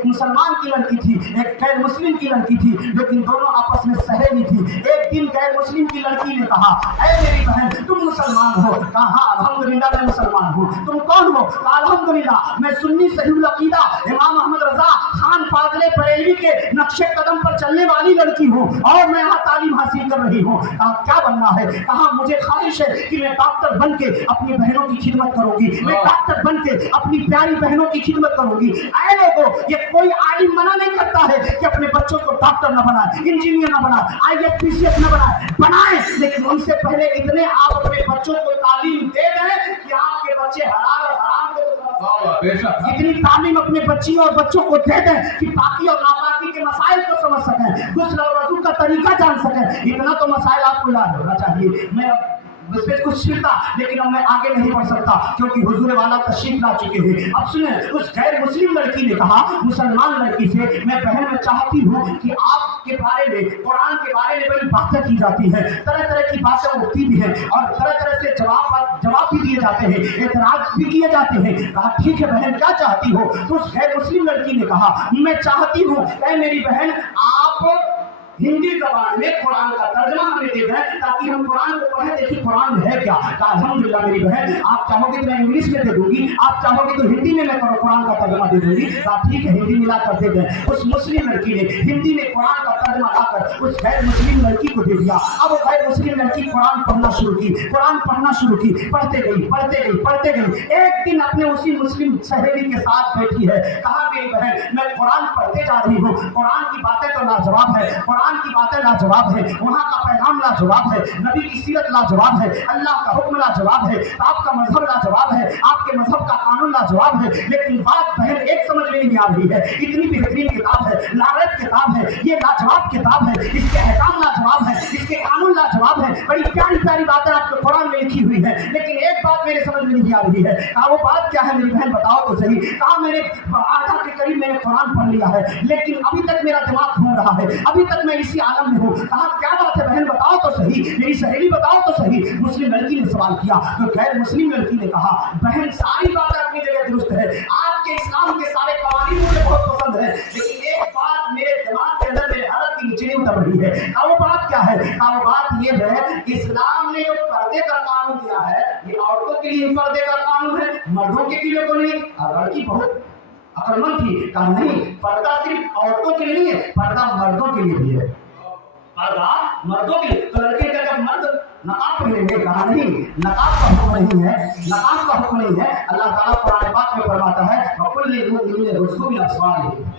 एक मुसलमान की लड़की थी, एक गैर मुस्लिम की लड़की थी, लेकिन दोनों आपस में सहेली थी। एक दिन गैर मुस्लिम की लड़की ने कहा, ऐ मेरी बहन, तुम मुसलमान हो? कहा हाँ अल्हम्दुलिल्लाह मैं मुसलमान हूँ। तुम कौन हो? कहा अल्हम्दुलिल्लाह मैं सुन्नी सहीहुल अकीदा इमाम अहमद रजा खान फाजले बरेलवी के नक्शे कदम पर चलने वाली लड़की हूँ और मैं यहाँ तालीम हासिल कर रही हूँ। कहा क्या बनना है? कहा मुझे ख्वाहिश है कि मैं डॉक्टर बन के अपनी बहनों की खिदमत करूंगी, मैं डॉक्टर बन के अपनी प्यारी बहनों की खिदमत करूंगी। ऐ लोगों, ये कोई आलिम मना नहीं करता है कि अपने बच्चों को डॉक्टर न बनाए, इंजीनियर न बनाए, IAS न बनाए, लेकिन उनसे पहले इतने आप अपने बच्चों को तालीम दे दें कि आपके बच्चे हलाल और हराम को इतनी तालीम अपने बच्चियों और बच्चों को दे दें कि पाकी और नापाकी के मसाइल को समझ सकें, गुस्ल और वज़ू का तरीका जान सकें। इतना तो मसाइल आपको याद होना चाहिए। मैं उस पर कुछ छिड़ता, लेकिन अब मैं आगे नहीं बढ़ सकता क्योंकि हुजूर वाला तशरीफ ला चुके हैं। अब सुने, उस गैर मुस्लिम लड़की ने कहा मुसलमान लड़की से, मैं बहन मैं चाहती हूँ कि आपके बारे में, कुरान के बारे में बड़ी बातें की जाती हैं, तरह तरह की बातें उठती भी हैं और तरह तरह से जवाब भी दिए जाते हैं, एतराज भी किए जाते हैं। कहा ठीक है बहन क्या चाहती हो? तो उस गैर मुस्लिम लड़की ने कहा मैं चाहती हूँ ऐ मेरी बहन आप हिंदी जबान में कुरान का तर्जमा हमें दे दें ताकि हम कुरान को पढ़े, देखिए कुरान है क्या। कहा अल्हम्दुलिल्लाह मेरी बहन, आप चाहोगे तो मैं इंग्लिश में दे दूंगी, आप चाहोगे तो हिंदी में मैं कुरान का तर्जमा दे दूंगी। कहा ठीक है हिंदी मिला कर दे दें। उस मुस्लिम लड़की ने हिंदी में कुरान का तर्जमा लाकर उस गैर मुस्लिम लड़की को दे दिया। अब गैर मुस्लिम लड़की कुरान पढ़ना शुरू की, कुरान पढ़ना शुरू की, पढ़ते गई। एक दिन अपने उसी मुस्लिम सहेली के साथ बैठी है। कहा मेरी बहन मैं कुरान पढ़ते जा रही हूँ, कुरान की बातें तो लाजवाब है, कुरान की बातें लाजवाब है, वहाँ का पैगाम लाजवाब है, नबी की सीरत लाजवाब है, अल्लाह का हुक्म लाजवाब है, आपका मजहब लाजवाब है, आपके मजहब का कानून लाजवाब है। लेकिन बात बहन एक समझ में नहीं आ रही है, इतनी बेहतरीन किताब है, लारत किताब है, ये लाजवाब किताब है, इसके अहकाम लाजवाब है, इसके कानून लाजवाब है, बड़ी प्यारी प्यारी बातें आपके कुरान में लिखी हुई है, लेकिन एक बात मेरे समझ में नहीं आ रही है। कहा वो बात क्या है मेरी बहन बताओ तो सही। कहा मैंने आधा के करीब मैंने कुरान पढ़ लिया है, लेकिन अभी तक मेरा दिमाग घूम रहा है, अभी तक मैं इसी आलम में हूँ। कहा क्या बात है बहन बताओ तो सही, मेरी सहेली बताओ तो सही। मुस्लिम लड़की ने सवाल किया तो गैर मुस्लिम लड़की ने कहा बहन सारी बातें अपनी जगह दुरुस्त है, आपके इस्लाम के सारे कवानीन मुझे बहुत पसंद है, लेकिन एक बात मेरे दिमाग के अंदर मेरे हालत की नीचे उतर रही है। कहा वो बात क्या है? कहा वो बात ये है इस्लाम ने जो पर्दे का कानून दिया है ये औरतों के लिए पर्दे का कानून है, मर्दों के लिए तो नहीं। लड़की बहुत अकलमंद थी। कहा नहीं, पर्दा सिर्फ औरतों के लिए नहीं है, पर्दा मर्दों के लिए भी है, पर्दा मर्दों के लिए। तो लड़के का जब मर्द नकाब पहनेंगे, कहा नहीं नकाब का हुक्म नहीं है, नकाब का हुक्म नहीं है। अल्लाह ताला कुरान पाक में फरमाता है वकुल्लिल मुमिनीना युग़्ज़ू मिन अब्सारिहिम,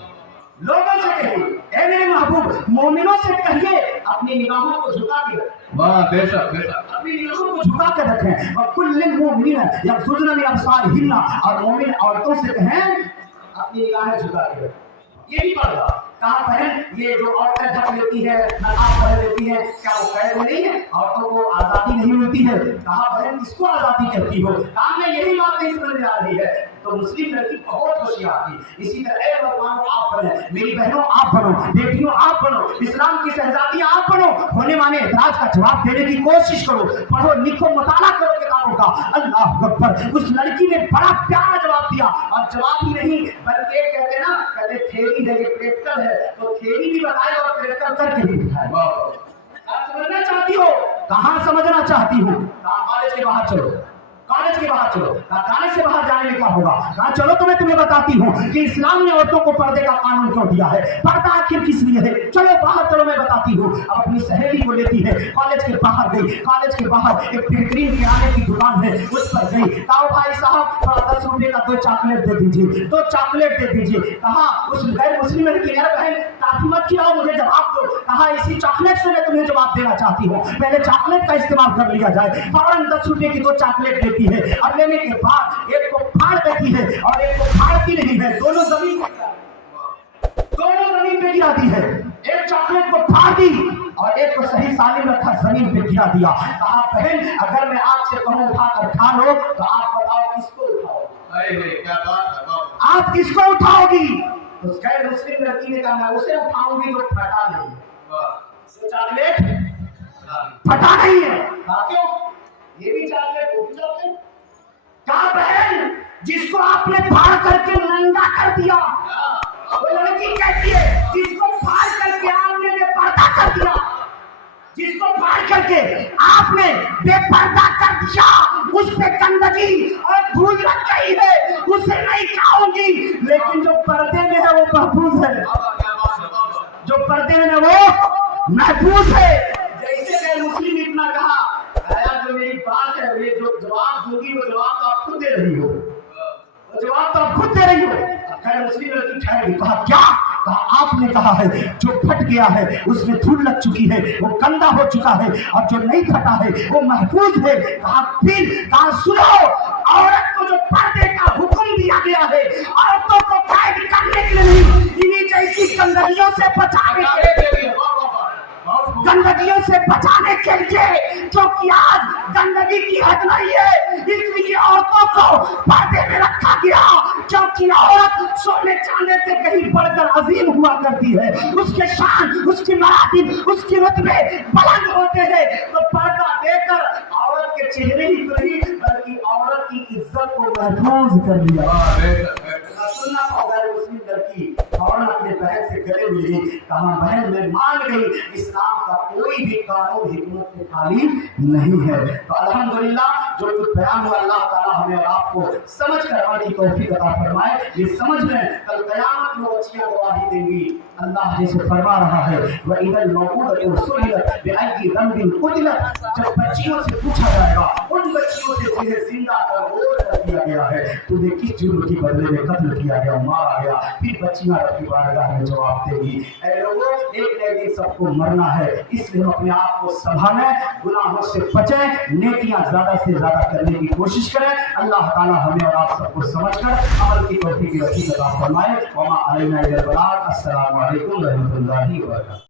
लोगों से कहिए ऐ मेरे महबूब मोमिनों से कहिए अपनी निगाहों को झुका के बेशक अपनी निगाहों को झुका कर रखें। वकुल्लिल मुमिनीना युग़्ज़ूना मिन अब्सारिहिन, और मोमिन औरतों से कहें अपनी निगाहें झुका के। ये भी पर्दा। कहा बहन ये जो औरतें ढक लेती है, नकाब पहन लेती है, क्या वो कैद नहीं है? औरतों को आजादी नहीं मिलती है? कहा बहन किसको आजादी कहती हो? कहा मैं यही बात नहीं समझ में आ रही है। तो मुस्लिम लड़की बहुत होशियार थी। इसी तरह ऐ नौजवानों आप बने, मेरी बहनों आप बनो, बेटियों आप बनो, इस्लाम की शहजादियां आप बनो, होने वाले एतराज का जवाब देने की कोशिश करो, पढ़ो लिखो मुताला करो किताबों का। अल्लाह अकबर। उस लड़की ने बड़ा प्यारा जवाब दिया, और जवाब ही नहीं बल्कि एक कहते ना, कहते थेरी है ये प्रैक्टिकल है, तो थेरी भी बताए और प्रैक्टिकल करके भी दिखाए। आप समझना चाहती हो? कहाँ समझना चाहती हूँ? कॉलेज के बाहर चलो, कॉलेज के बाहर चलो। कॉलेज से बाहर जाने में क्या होगा? कहा चलो तो मैं तुम्हें बताती हूँ कि इस्लाम ने औरतों को पर्दे का कानून क्यों दिया है, पर्दा आखिर किस लिए है। चलो बाहर चलो मैं बताती हूँ। अब अपनी सहेली को लेती है, कॉलेज के बाहर गई। कॉलेज के बाहर एक बेहतरीन किराने की दुकान है, उस पर गई। कहा भाई साहब थोड़ा 10 रुपए का 2 चॉकलेट दे दीजिए, 2 चॉकलेट दे दीजिए। कहा उस गैर मुस्लिम लड़की ने बहन काफी मत खिलाओ मुझे जवाब दो। कहा इसी चॉकलेट से मैं तुम्हें जवाब देना चाहती हूँ, पहले चॉकलेट का इस्तेमाल कर लिया जाए। फौरन 10 रुपए की 2 चॉकलेट लेती है, और लेने के बाद एक को फाड़ देती है और एक को फाड़ती नहीं है, दोनों जमीन पे गिराती है। एक चॉकलेट को फाड़ दी और एक को सही सालिम रखा जमीन पे गिरा दिया। कहा बहन अगर मैं आपसे कहूँ उठाकर खा लो तो आप बताओ किसको उठाओगे? क्या बात, आप किसको उठाओगी? उस गैर मुस्लिम लड़की ने कहा मैं उसे उठाऊंगी जो फटा नहीं, चॉकलेट फटा नहीं है। क्यों? ये भी चॉकलेट वो भी चॉकलेट। कहा बहन जिसको आपने फाड़ करके नंगा कर दिया वो بے پردہ کر دیا، اس پہ گندگی اور دھول لگ گئی ہے، اسے نہیں کھاؤں گی، لیکن جو پردے میں ہے وہ محفوظ ہے، جو پردے میں ہے وہ محفوظ ہے۔ جیسے غیر مسلم اتنا کہا، آیا جو میری بات ہے، یہ جو جواب دوں گی وہ جواب تو آپ خود دے رہی ہو، وہ جواب تو آپ خود دے رہی ہو۔ غیر مسلم لڑکی ٹھہر گئی، کہا کیا؟ کہا آپ نے کہا ہے جو پھٹ گیا ہے اس میں دھول لگ چکی ہے، وہ گندا ہو چکا ہے، اور جو نہیں پھٹا ہے وہ محفوظ ہے۔ کہا پھر؟ کہا سنو، عورت کو جو پردے کا حکم دیا گیا ہے عورتوں کو قید کرنے کے لیے نہیں، انہیں جیسی گندگیوں سے بچانے کے لیے، گندگیوں سے بچانے کے لیے، کیونکہ آج گندگی کی حد نہیں ہے، اس لیے عورتوں کو پردے میں رکھا گیا، کیونکہ عورت سونے چاندے سے کہیں بڑھ کر عظیم ہوا کرتی ہے، اس کے شان، اس کی مراتب، اس کی رتبے بلند ہوتے ہیں، تو پردہ دے کر عورت کے چہرے ہی نہیں بلکہ عورت کی عزت کو محفوظ کر لیا۔ سننا ہوگا مسلم لڑکی فوراً اپنے بہن سے گلے ملی، کہا بہن میں مان گئی، اسلام کا کوئی بھی قانون حکمت سے خالی نہیں ہے۔ تو الحمدللہ جو کچھ بیان ہوا اللہ تعالیٰ ہمیں اور آپ کو سمجھ کر عمل کی توفیق عطا فرمائے۔ یہ سمجھ لیں کل قیامت میں بچیاں گواہی دیں گی، اللہ جیسے فرما رہا ہے وَإِذَا الْمَوْءُودَةُ سُئِلَتْ بِأَيِّ ذَنبٍ قُتِلَتْ، جب بچیوں سے پوچھا جائے گا، ان بچیوں سے جنہیں زندہ کر دیا گیا ہے تمہیں کس جرم کی بدلے میں قتل کیا گیا، مارا گیا، پھر بچیاں رب کی بارگاہ میں جواب دے گی اے لوگوں ایک نہ ایک سب کو مرنا ہے، اس لیے ہم اپنے آپ کو سنبھالیں، گناہوں سے بچیں، نیکیاں زیادہ سے زیادہ کرنے کی کوشش کریں۔ اللہ تعالیٰ ہمیں اور آپ سب کو سمجھ کر عمل کی توفیق عطا فرمائے۔ وما علینا الا البلاغ۔ السلام علیکم ورحمۃ اللہ وبرکاتہ۔